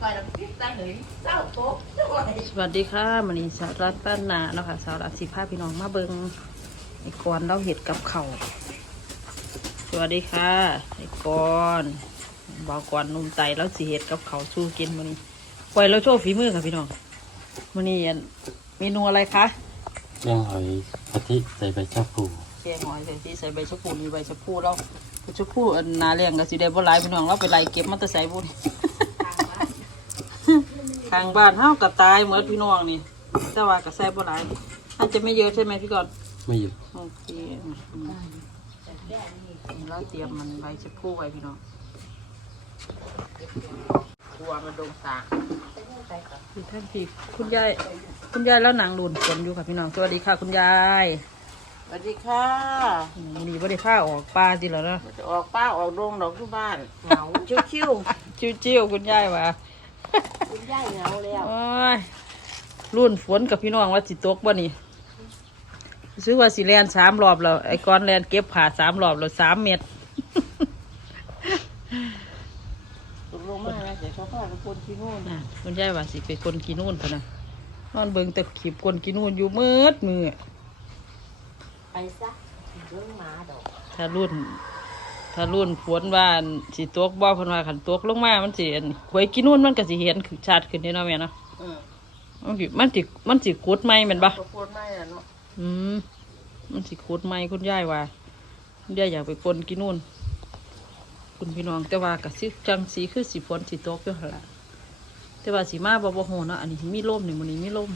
ก่อยแล้วพิษตาเหยเศร้าโต๊ะด้วยสวัสดีค่ะมันนี้สาวรัตป้านนาเนาะค่ะสาวรัตสีผ้าพี่น้องมาเบิงไอ้กอนเล่าเห็ดกับเขาวสวัสดีค่ะไอ้กอนบอกก่อนหนุ่มไตแล้วสีเห็ดกับเขาวสู้กินมันนี้ปล่อยแล้วโชว์ฝีมือค่ะพี่น้องมันนี้อันเมนูอะไรคะแกงหอยกะทิใส่ใบชะพูแกงหอยใส่ที่ใส่ใบชะพูมีใบชะพูแล้วใบชะพูอันนาเลี้ยงกับสีแดงบ่หลายพี่น้องเราไปไล่เก็บมาแต่ใส่บุญ ทางบ้านเฮากระตายเหมือนพี่น้องนี่แต่ว่ากระแซบบ่หลายน่าจะไม่เยอะใช่ไหมพี่ก่อนไม่หยุดโอเคอืมแล้วเตรียมมันไว้จะพูไว้พี่น้องครัวมาดงสางคือท่านพี่คุณยายคุณยายแล้วหนังหลุนฝนอยู่ค่ะพี่น้องสวัสดีค่ะ คุณยายสวัสดีค่ะอืมวันนี้บ่ได้ผ้าออกปลาสิเหรอเนาะจะออกป้าออกโรงดอกที่บ้านเหงาชิวจิ้วๆคุณยายว่ะๆ คุณย่ายเหงาแล้วโอ้ยรุ่นฝนกับพี่น้องว่าสิตกบ่นี่ซื้อว่าสิแลนสามรอบแล้วไอ้ก้อนแลนเก็บผ่าสามรอบแล้วสามเม็ดตกลงมาแล้วเดี๋ยวเขาพาไปคนที่นู่นอะคุณยายว่าสิไปคนกินนู่นพะนะนอนเบิ่งแต่ขีบคนกินนู่นอยู่มืดมือไปซะเรื่องหมาดอก ถ้ารุ่น ถ้ารุ่นฝนว่าอั่นสิตกบ่เพิ่นว่าคันตกลงมา มันสิอันหวยกินนู่นมันก็สิเห็นคือชาติขึ้นได้เนาะแม่เนาะอืมมันสิมันสิมันสิขุดใหม่แม่นบ่ก็พูดไม่ละเนาะอืมมันสิขุดใหม่คุณยายว่าคุณยายอยากไปคนกินนู่นคุณพี่น้องแต่ว่าก็สิจังสีคือสิฝนสิตกอยู่หั่นล่ะแต่ว่าสิมาบ่บ่ฮู้เนาะอันนี้มีลมนี่มื้อนี้มีลม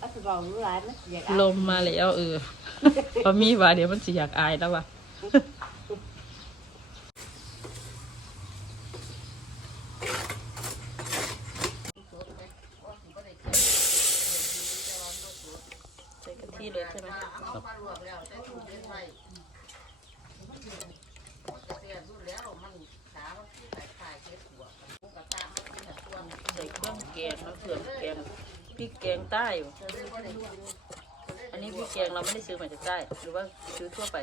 อาจจะบอกรู้ร้ายนะอยากลมมาแล้วเออพอมีว่าเดี๋ยวมันสิอยากอายแล้วว่ะ ใส่กะทิเลยใช่ไหม เอาปลาลวกแล้วใส่ถุงเย็นไว้มันจะเสียดูแล้วมันขามันที่ใส่ขายเก็บหัวมันกระตามันเป็นแบบตัวมันใส่เครื่องแกงแล้วเผื่อแกงพริกแกงใต้อยู่อันนี้พริกแกงเราไม่ได้ซื้อมาจากใต้ หรือว่าซื้อทั่วไป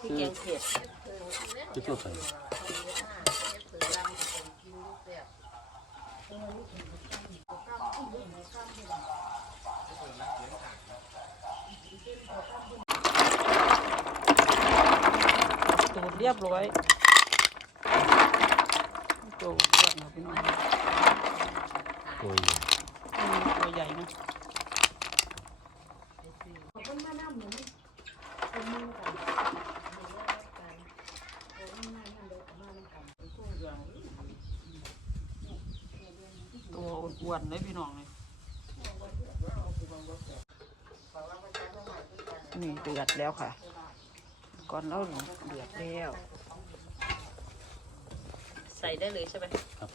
พริกแกงเผ็ด ที่ทั่วไป รียบร้อยตัวอ้วนนะพี่น้องตัวใหญ่ตัวใหญ่นะตัวอ้วนๆเลยพี่น้องเลยนี่เดือดแล้วค่ะ ก่อนเล่าหนูเดือดแล้ว ใส่ได้เลยใช่ไหมครับ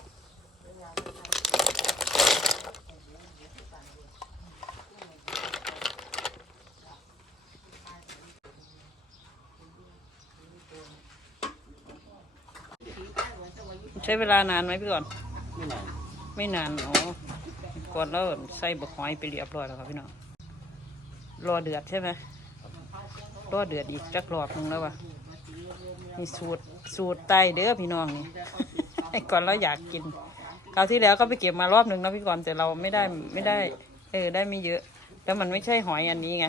ใช้เวลานานไหมพี่ก่อน ไม่นาน ไม่นานอ๋อก่อนแล้วใส่บกหอยไปเรียบร้อยแล้วครับพี่น้อง รอเดือดใช่ไหม รอเดือดอีกจักรอบหนึงแล้ววะมีสูตรสูตรไตเด้อพี่น้องนี่ไอ้ก่อนเราอยากกินคราวที่แล้วก็ไปเก็บมารอบหนึ่งนะพี่ก่อนแต่เราไม่ได้ไม่ได้ เออได้ไม่เยอะ แล้วมันไม่ใช่หอยอันนี้ไง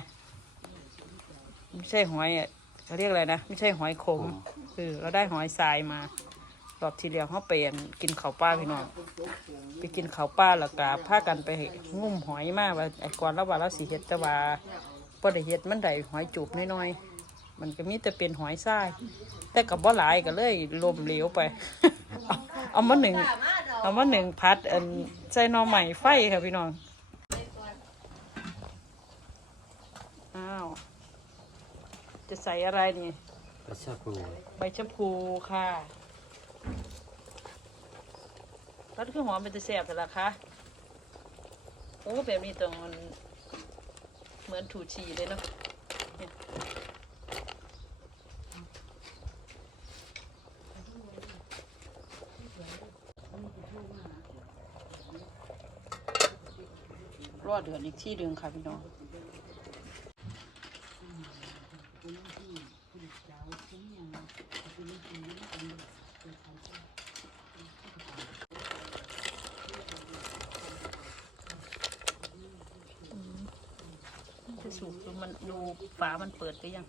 ไม่ใช่หอยอะเขาเรียกอะไรนะไม่ใช่หอยขมเออเราได้หอยทรายมารอบที่แล้วเขาเปลี่ยนกินข้าวป้าพี่น้องไปกินข้าวป้าแล้วก็พากันไปงุ่มหอยมาว่าไอ้ก่อนแล้วว่าเราสิเฮ็ดแต่ว่า พอได้เฮ็ดมันได้หอยจูบน้อยๆ มันก็มีแต่เป็นหอยทราย แต่กับบ่หลายก็เลยลมเหลวไป เอาเอามาหนึ่งเอามาหนึ่งพัดอันใส่หน่อใหม่ไฟค่ะพี่น้อง อ้าว จะใส่อะไรนี่ใบชะพูใบชะพูค่ะรัดคือหอมเป็นตะแสบแต่ละคะโอ้แบบนี้ตรงมัน เหมือนถูชีเลยเนาะเนี่ยรอดเดือนอีกที่เดืองค่ะพี่น้อง สุกดูมันดูฝามันเปิดหรือยัง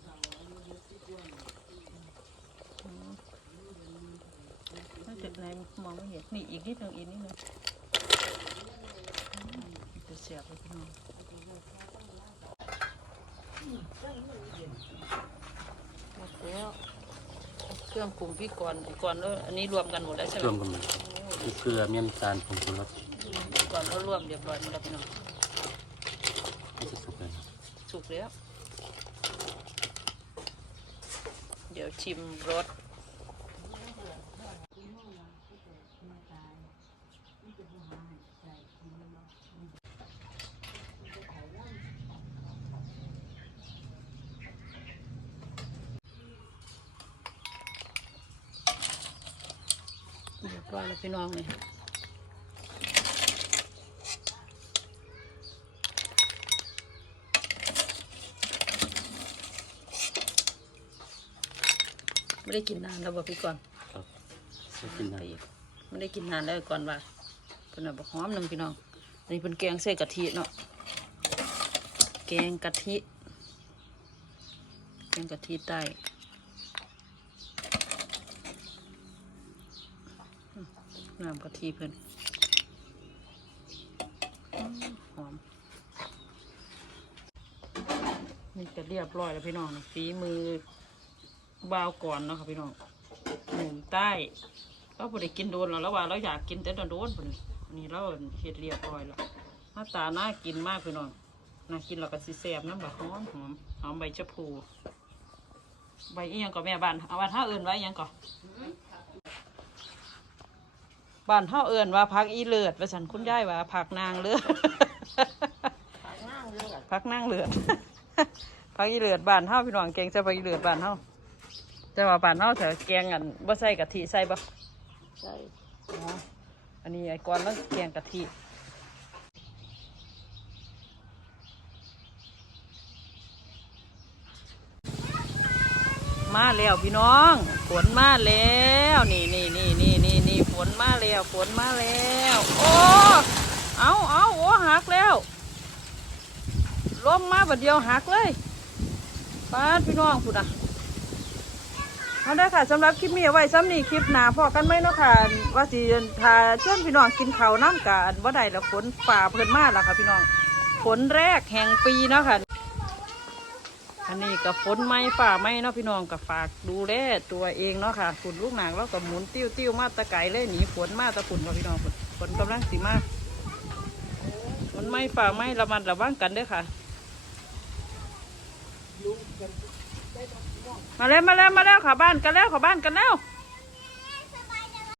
อืมน่าจะในมองไม่เห็นนี่อีกนิดหนึงอีกนิดหนึงอืมจะเสียบเลยพี่น้องหมดแล้วเครื่องปรุงพี่ก่อนก่อนแล้วอันนี้รวมกันหมดแล้วใช่ไหมรวมกันหมดมีเกลือมีน้ำตาลผงชูรสก่อนแล้วรวมเรียบร้อยหมดแล้วพี่น้องไม่จะสุ กแล้ว เดี๋ยวชิมรสเรียบร้อยแล้วพี่น้องเนี่ย ไม่ได้กินนานแล้วบอกพี่ก่อนครับใส่กินไปน้ำอีกไม่ได้กินนานแล้วก่อนว่าเป็นแบบหอมหนึ่งพี่น้องอันนี้เป็นแกงใส่กะทิเนาะแกงกะทิแกงกะทิใต้อืมน้ำกะทิเพิ่นอืมหอมนี่จะเรียบร้อยแล้วพี่น้องฝีมือ บ่าวก่อนเนาะค่ะพี่น้องหนุ่มใต้เราบ่ได้กินโดนแล้วแล้วว่าเราอยากกินแต่โดนๆพุ่นนี่เราเฮ็ดเรียบร้อยแล้วหน้าตาน่ากินมากพี่น้องน่ากินแล้วก็สิแซ่บน้ำบะหอมหอมหอมใบชะพูใบอีหยังก็แม่บ้านเอาบ้านเฮาเอิ้นไว้หยังก็บ้านเฮาเอิ้นว่าผักอีเลือดว่าซั่นคุณยายว่าผักนางเลือดขายนั่งเลือดพักนั่งเลือดพักอีเลือดบ้านเฮาพี่น้องแกงใส่พักอีเลือดบ้านเฮา แต่ว่าบ้านเฮาแต่แกงอันบ่ใส่กะทิใส่บ่ใช่อ๋ออันนี้ไอ้ก้อนแล้วแกงกะทิมาแล้วพี่น้องฝนมาแล้วนี่นี่นี่นี่นี่นี่ฝนมาแล้วฝนมาแล้วโอ้เอาเอาโอ้หักแล้วลมมาบัดเดียวหักเลยป้าดพี่น้องพูดอะ เอาได้ค่ะสำหรับคลิปนี้เอาไว้ซ้ำนี่คลิปหนาพอกันไหมเนาะค่ะว่าสิถ้าชวนพี่น้องกินข้าวน้ำกะว่าได้แล้วฝนฝ่าเพิ่นมาแล้วค่ะพี่น้องฝนแรกแห่งปีเนาะค่ะอันนี้กับฝนไม้ฝ่าไม้เนาะพี่น้องกับฝากดูแลตัวเองเนาะค่ะฝนลูกหนางแล้วก็หมุนติ้วติ้วมาตะไกลเลยหนีฝนมาตะฝุ่นกับพี่น้องฝนฝนกำลังสีมากฝนไม้ฝ่าไม้ระมัดระวังกันด้อค่ะ มาแล้วมาแล้วมาแล้วขาบ้านกันแล้วขาบ้านกันแล้ว